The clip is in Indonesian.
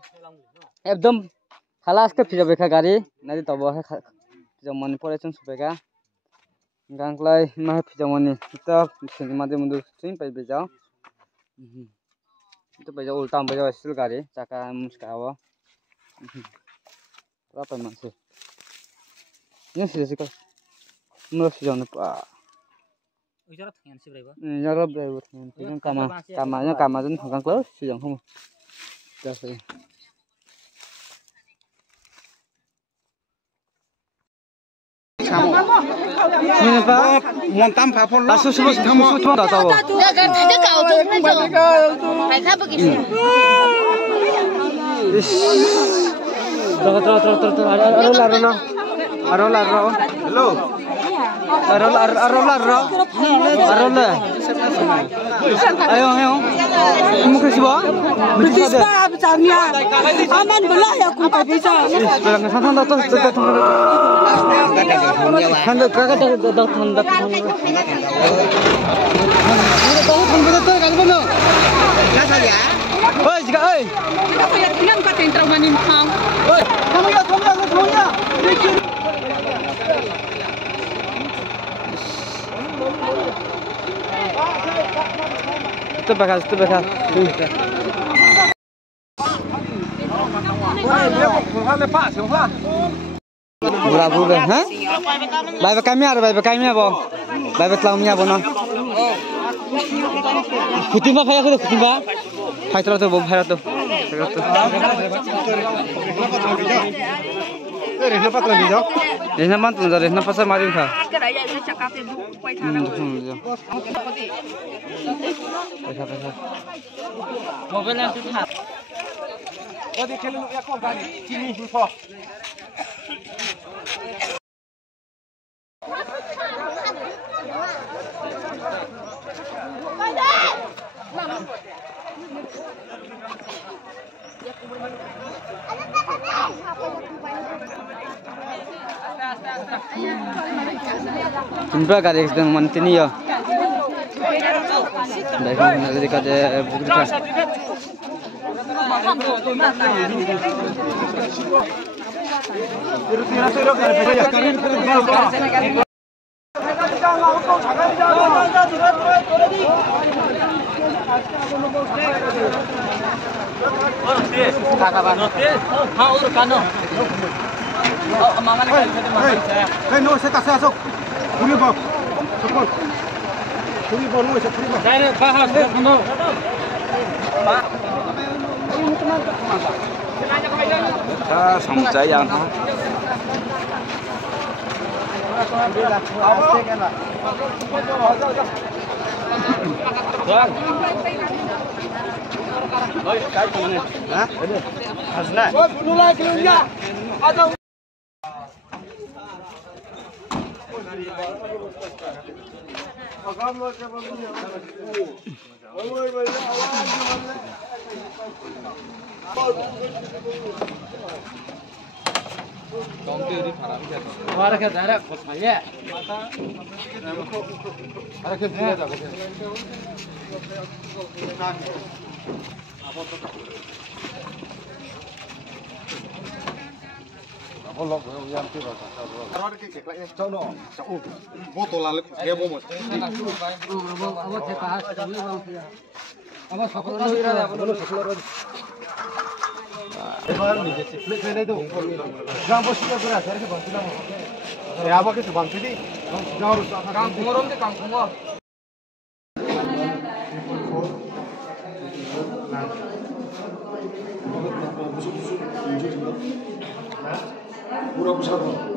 एकदम खालास के फिजा बेखा गाड़ी नदी तब फिजा मनी परेसन सुपेगा गांगलाई मा फिजा मनी इता सिनेमा दे मुंदु सिं पाइ बेजाओ itu beja ultam beja hasil gari caka muskawa berapa masih ini sih kok menurut sih jangan apa ujar tangan sih berapa jarab driver itu kamanya kamajan hanggang kelas sih jangan kamu biasa ini pak montam papol lah susu kamu susu tak tahu jangan tadi kau tuh mereka begitu terus arol hello arol ayo kamu kasih bawa bisa becamnya aman belah ya aku tak bisa santan itu bekas Bravo be, ha? Bai be kami apa? Bai be tlamnya apa no? Kutimba phaya ko kutimba. Phai to bo phaya to. Rehna patla ni jao. Rehna pasar mari kha. Mobile na tu tha. Odi khelu ya ko gari chini hu Jumpa kali sedang mantini ya. Dari nanti kade buku kan. No, se casa eso. Puli bom. Sokol. Puli bom no, se puli bom. Direct bahas no. Sampai yang. Pura pusat.